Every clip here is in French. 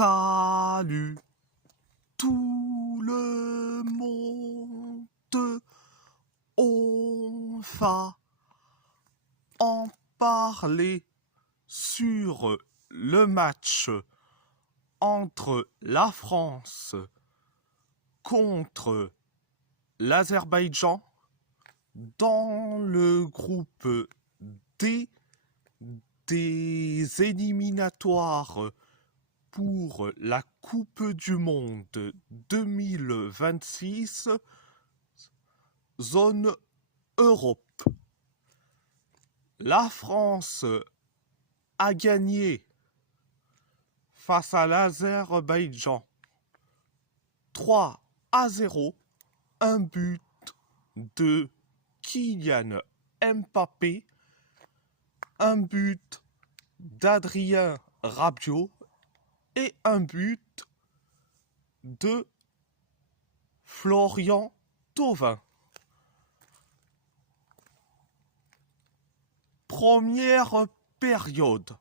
Salut tout le monde, on va en parler sur le match entre la France contre l'Azerbaïdjan dans le groupe D des éliminatoires pour la Coupe du Monde 2026, zone Europe. La France a gagné face à l'Azerbaïdjan 3-0, un but de Kylian Mbappé, un but d'Adrien Rabiot et un but de Florian Thauvin. Première période.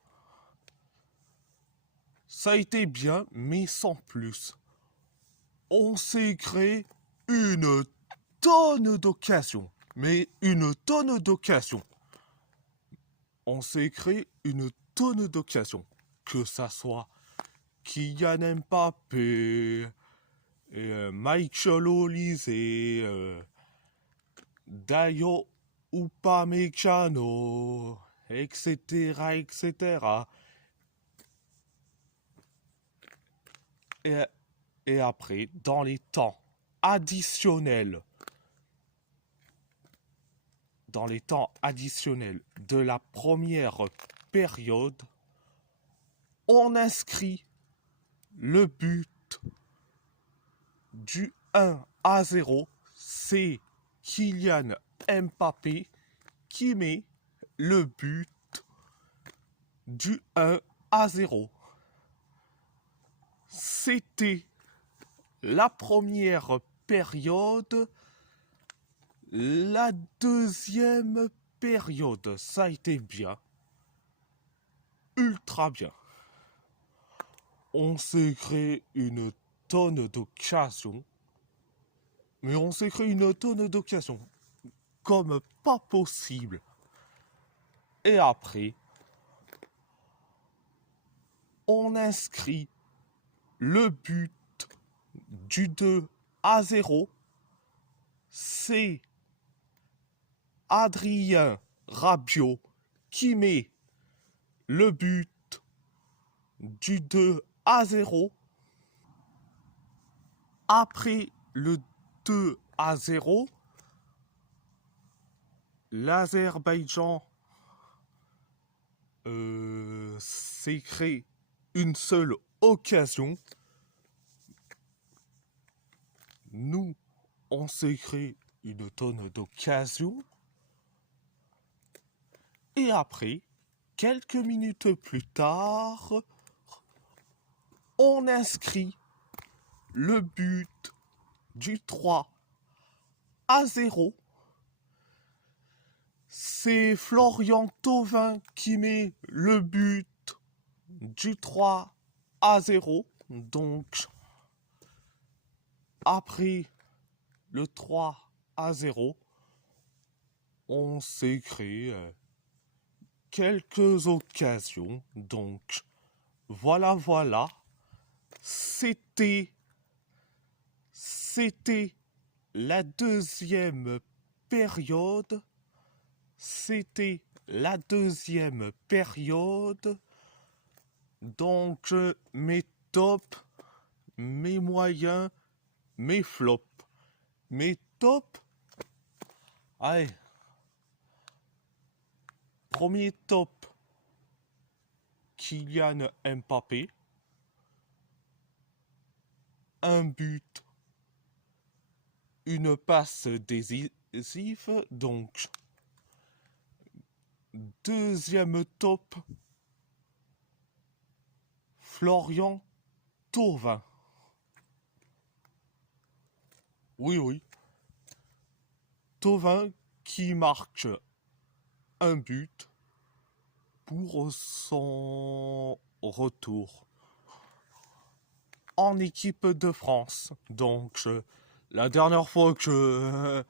Ça a été bien, mais sans plus. On s'est créé une tonne d'occasions. Mais une tonne d'occasions. On s'est créé une tonne d'occasions. Que ça soit Kylian Mbappé, Michael Olise, Dayo Upamecano, etc., etc. Et après, dans les temps additionnels, de la première période, on inscrit le but du 1-0. C'est Kylian Mbappé qui met le but du 1-0. C'était la première période. La deuxième période, ça a été bien. Ultra bien. On s'est créé une tonne d'occasions. Mais on s'est créé une tonne d'occasions. Comme pas possible. Et après, on inscrit le but du 2-0. C'est Adrien Rabiot qui met le but du 2-0. Après le 2-0, l'Azerbaïdjan s'est créé une seule occasion. Nous, on s'est créé une tonne d'occasions. Et après, quelques minutes plus tard, on inscrit le but du 3-0. C'est Florian Thauvin qui met le but du 3-0. Donc, après le 3-0, on s'est créé quelques occasions. Donc, voilà. C'était la deuxième période. Donc, mes tops, mes moyens, mes flops. Mes tops. Allez. Premier top. Kylian Mbappé. Un but. Une passe décisive. Donc, deuxième top. Florian Thauvin. Oui. Thauvin qui marque un but pour son retour. en équipe de France. Donc, la dernière fois que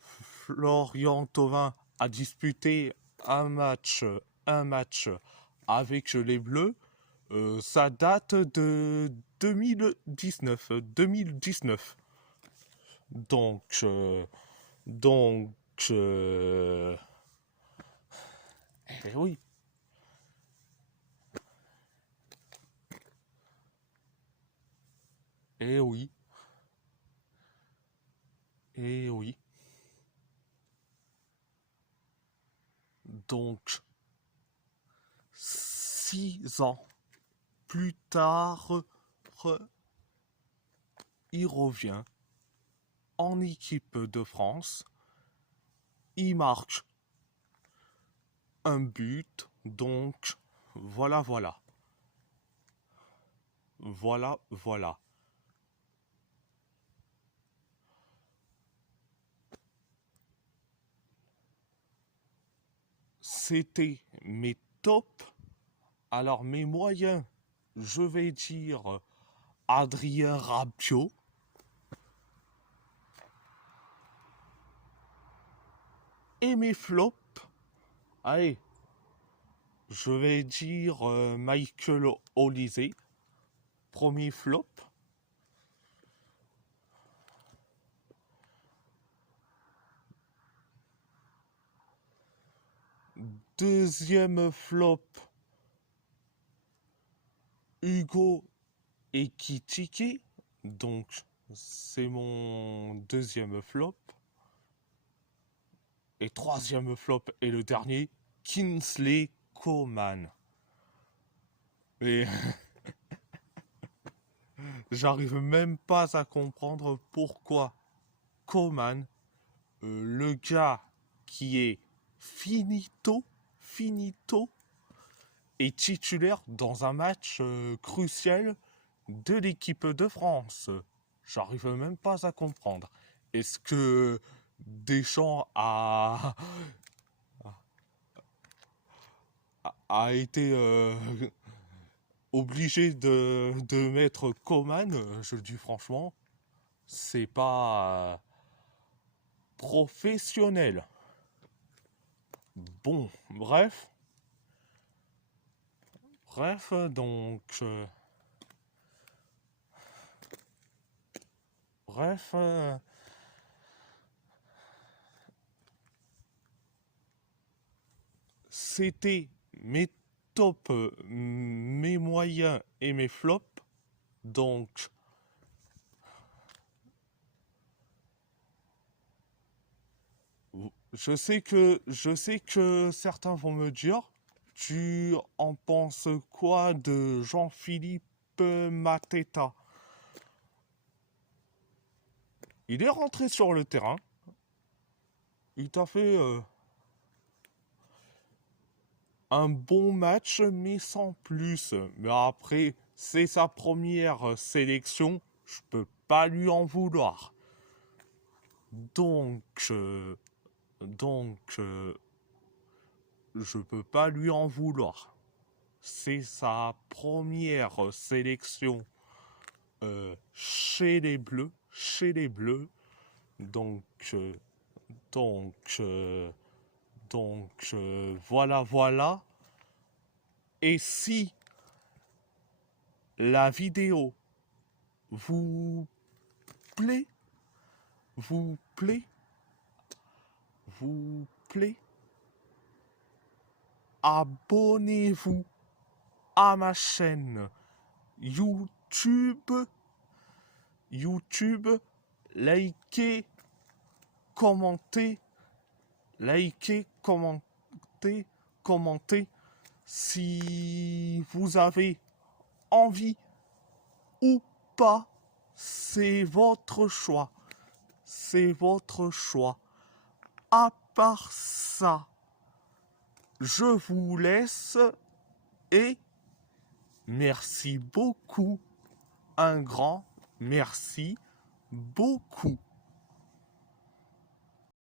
Florian Thauvin a disputé un match avec les Bleus, ça date de 2019. Donc, donc, oui, eh oui, eh oui. Donc, 6 ans plus tard, il revient en équipe de France. Il marque un but. Donc, voilà. Voilà. C'était mes tops. Alors, mes moyens, je vais dire Adrien Rabiot. Et mes flops, allez, je vais dire Michael Olise. Premier flop. Deuxième flop, Hugo Ekitike. Donc, c'est mon deuxième flop. Et troisième flop et le dernier, Kingsley Coman. Mais j'arrive même pas à comprendre pourquoi Coman, le gars qui est finito, est titulaire dans un match crucial de l'équipe de France. J'arrive même pas à comprendre. Est-ce que Deschamps a été obligé de mettre Coman? Je le dis franchement, c'est pas professionnel. Bon, bref, donc, bref, c'était mes tops, mes moyens et mes flops. Donc, je sais que certains vont me dire, tu en penses quoi de Jean-Philippe Mateta? Il est rentré sur le terrain. Il t'a fait un bon match, mais sans plus. Mais après, c'est sa première sélection. Je peux pas lui en vouloir. Donc, je peux pas lui en vouloir. C'est sa première sélection chez les Bleus. Donc, donc, voilà. Et si la vidéo vous plaît, abonnez-vous à ma chaîne YouTube, likez, commentez, si vous avez envie ou pas, c'est votre choix. À part ça, je vous laisse et merci beaucoup. Un grand merci beaucoup.